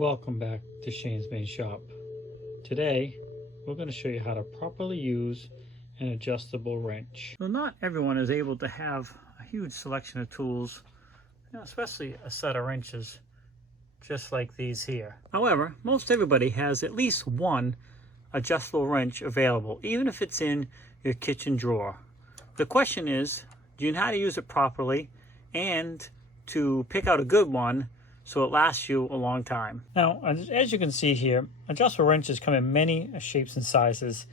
Welcome back to Shane's Main Shop. Today we're going to show you how to properly use an adjustable wrench. Well, not everyone is able to have a huge selection of tools, especially a set of wrenches just like these here. However, most everybody has at least one adjustable wrench available, even if it's in your kitchen drawer. The question is, do you know how to use it properly and to pick out a good one so it lasts you a long time? Now, as you can see here, adjustable wrenches come in many shapes and sizes.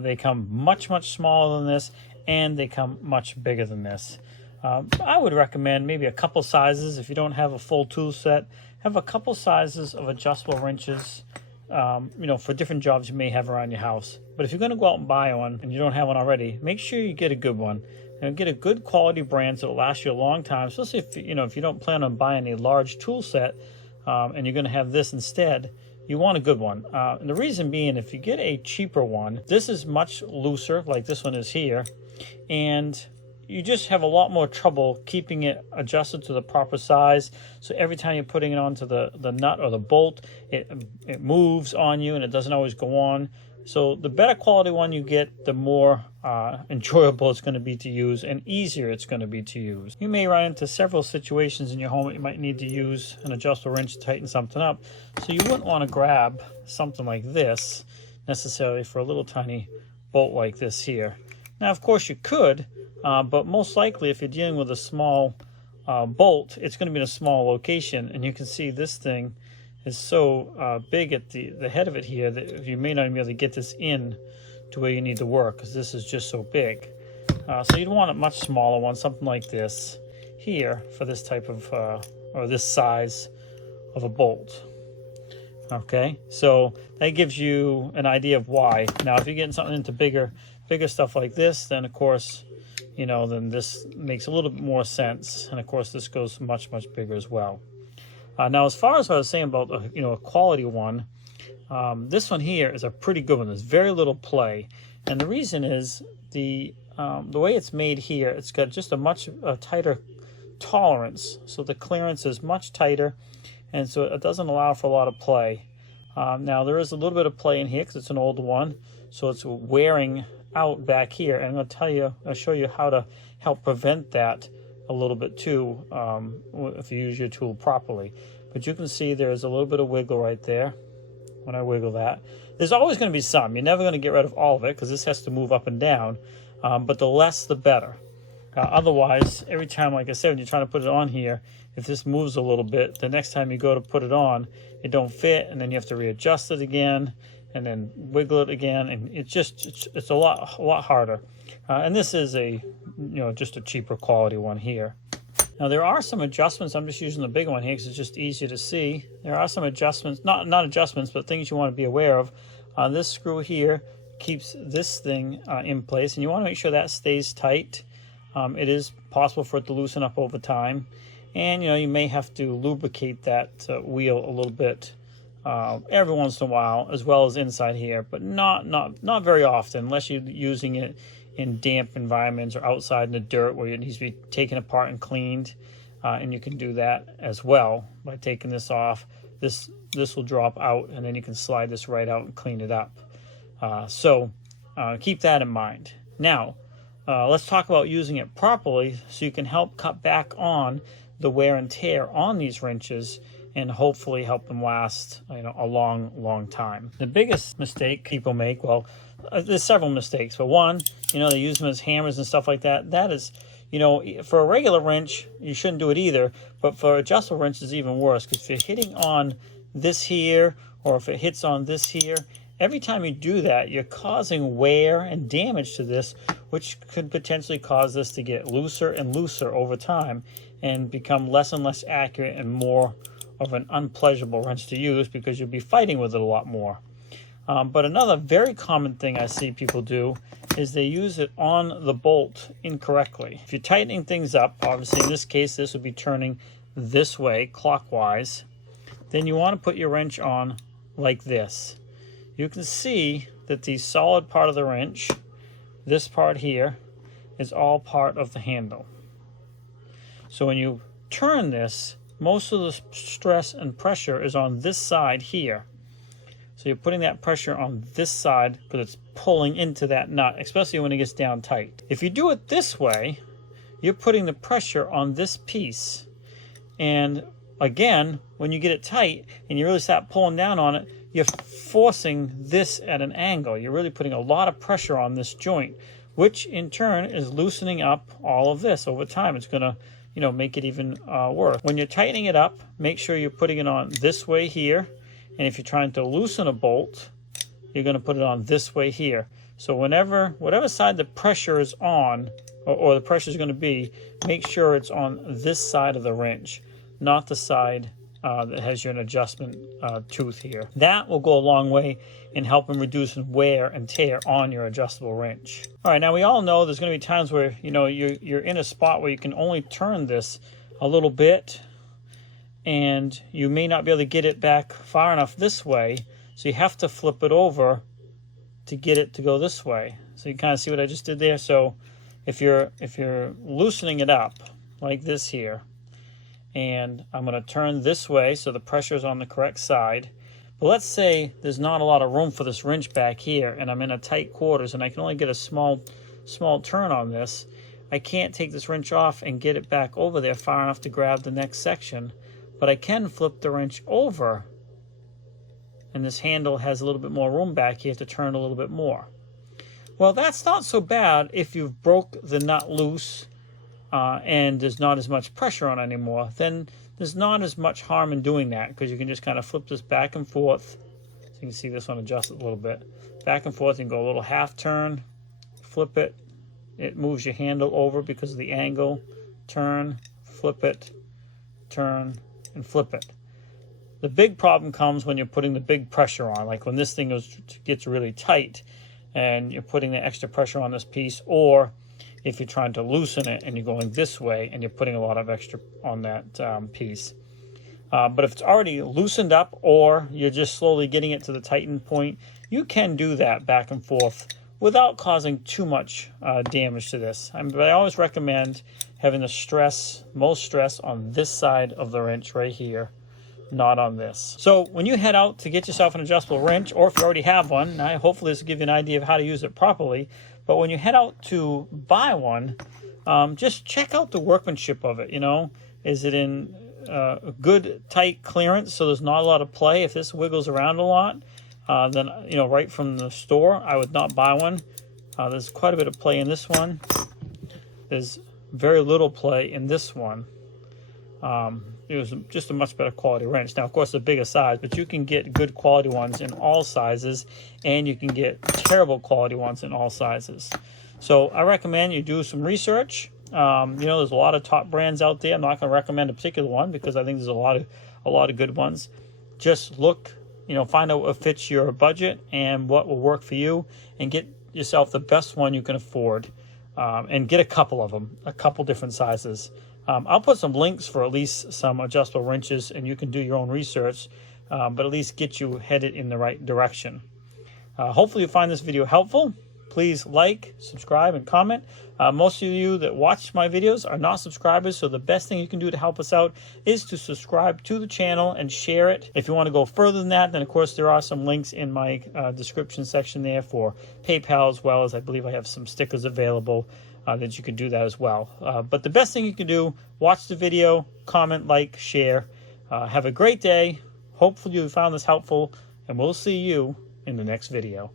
They come much smaller than this, and they come much bigger than this. I would recommend maybe a couple sizes. If you don't have a full tool set, have a couple sizes of adjustable wrenches, for different jobs you may have around your house. But if you're going to go out and buy one and you don't have one already, make sure you get a good one. Get a good quality brand so it'll last you a long time, especially if you don't plan on buying a large tool set and you're going to have this instead. You want a good one. And the reason being, if you get a cheaper one, this is much looser, like this one is here, and you just have a lot more trouble keeping it adjusted to the proper size. So every time you're putting it onto the nut or the bolt, it moves on you and it doesn't always go on. So the better quality one you get, the more enjoyable it's going to be to use and easier it's going to be to use. You may run into several situations in your home that you might need to use an adjustable wrench to tighten something up. So you wouldn't want to grab something like this necessarily for a little tiny bolt like this here. Now, of course, you could, but most likely if you're dealing with a small bolt, it's going to be in a small location. And you can see this thing is so big at the head of it here that you may not even be able to get this in to where you need to work, because this is just so big. So you'd want a much smaller one, something like this here, for this type of, or this size of a bolt. Okay, so that gives you an idea of why. Now, if you're getting something into bigger stuff like this, then of course, then this makes a little bit more sense. And of course, this goes much bigger as well. Now, as far as what I was saying about a quality one, this one here is a pretty good one. There's very little play, and the reason is the way it's made here. It's got just a much tighter tolerance, so the clearance is much tighter, and so it doesn't allow for a lot of play. Now, there is a little bit of play in here because it's an old one, so it's wearing out back here. And I'll show you how to help prevent that a little bit too, if you use your tool properly. But you can see there's a little bit of wiggle right there when I wiggle that. There's always going to be some. You're never going to get rid of all of it because this has to move up and down, but the less the better. Otherwise, every time, like I said, when you're trying to put it on here, if this moves a little bit, the next time you go to put it on, it don't fit, and then you have to readjust it again and then wiggle it again, and it's a lot harder. And this is just a cheaper quality one here. Now, there are some adjustments. I'm just using the big one here because it's just easier to see. There are some adjustments, not adjustments, but things you want to be aware of. This screw here keeps this thing in place, and you want to make sure that stays tight. It is possible for it to loosen up over time, and you may have to lubricate that wheel a little bit every once in a while, as well as inside here, but not very often, unless you're using it in damp environments or outside in the dirt where it needs to be taken apart and cleaned. And you can do that as well by taking this off. This will drop out, and then you can slide this right out and clean it up. So keep that in mind. Now, let's talk about using it properly so you can help cut back on the wear and tear on these wrenches and hopefully help them last a long time. The biggest mistake people make, there's several mistakes, but one, they use them as hammers and stuff like that. That is, for a regular wrench, you shouldn't do it either, but for adjustable wrenches, it's even worse, because if you're hitting on this here, or if it hits on this here, every time you do that, you're causing wear and damage to this, which could potentially cause this to get looser and looser over time and become less and less accurate and more of an unpleasurable wrench to use, because you'll be fighting with it a lot more. But another very common thing I see people do is they use it on the bolt incorrectly. If you're tightening things up, obviously in this case this would be turning this way clockwise, then you want to put your wrench on like this. You can see that the solid part of the wrench, this part here, is all part of the handle. So when you turn this, most of the stress and pressure is on this side here. So you're putting that pressure on this side because it's pulling into that nut, especially when it gets down tight. If you do it this way, you're putting the pressure on this piece. And again, when you get it tight and you really start pulling down on it, you're forcing this at an angle. You're really putting a lot of pressure on this joint, which in turn is loosening up all of this. Over time, it's gonna, make it even worse. When you're tightening it up, make sure you're putting it on this way here. And if you're trying to loosen a bolt, you're gonna put it on this way here. So whatever side the pressure is on, or the pressure is gonna be, make sure it's on this side of the wrench, not the side that has your adjustment tooth here. That will go a long way in helping reduce wear and tear on your adjustable wrench. All right, now we all know there's going to be times where you're in a spot where you can only turn this a little bit, and you may not be able to get it back far enough this way, so you have to flip it over to get it to go this way. So you kind of see what I just did there. So if you're loosening it up like this here, and I'm going to turn this way so the pressure is on the correct side. But let's say there's not a lot of room for this wrench back here, and I'm in a tight quarters, and I can only get a small turn on this. I can't take this wrench off and get it back over there far enough to grab the next section, but I can flip the wrench over, and this handle has a little bit more room back here to turn a little bit more. Well, that's not so bad if you've broke the nut loose and there's not as much pressure on it anymore. Then there's not as much harm in doing that, because you can just kind of flip this back and forth. So you can see this one adjust it a little bit. Back and forth, and go a little half turn, flip it. It moves your handle over because of the angle. Turn, flip it, turn, and flip it. The big problem comes when you're putting the big pressure on, like when this thing gets really tight and you're putting the extra pressure on this piece, or if you're trying to loosen it and you're going this way and you're putting a lot of extra on that piece. But if it's already loosened up, or you're just slowly getting it to the tightened point, you can do that back and forth without causing too much damage to this. But I always recommend having the most stress on this side of the wrench right here, not on this. So when you head out to get yourself an adjustable wrench, or if you already have one, hopefully this will give you an idea of how to use it properly. But when you head out to buy one, just check out the workmanship of it. Is it in good tight clearance, so there's not a lot of play? If this wiggles around a lot, then right from the store, I would not buy one. There's quite a bit of play in this one. There's very little play in this one. It was just a much better quality wrench. Now, of course, the bigger size, but you can get good quality ones in all sizes, and you can get terrible quality ones in all sizes. So I recommend you do some research. There's a lot of top brands out there. I'm not going to recommend a particular one because I think there's a lot of good ones. Just look, find out what fits your budget and what will work for you, and get yourself the best one you can afford. And get a couple of them, a couple different sizes. I'll put some links for at least some adjustable wrenches, and you can do your own research, but at least get you headed in the right direction. Hopefully you find this video helpful. Please like, subscribe, and comment. Most of you that watch my videos are not subscribers, so the best thing you can do to help us out is to subscribe to the channel and share it. If you want to go further than that, then of course there are some links in my description section there for PayPal, as well as I believe I have some stickers available that you can do that as well. But the best thing you can do, watch the video, comment, like, share. Have a great day. Hopefully you found this helpful, and we'll see you in the next video.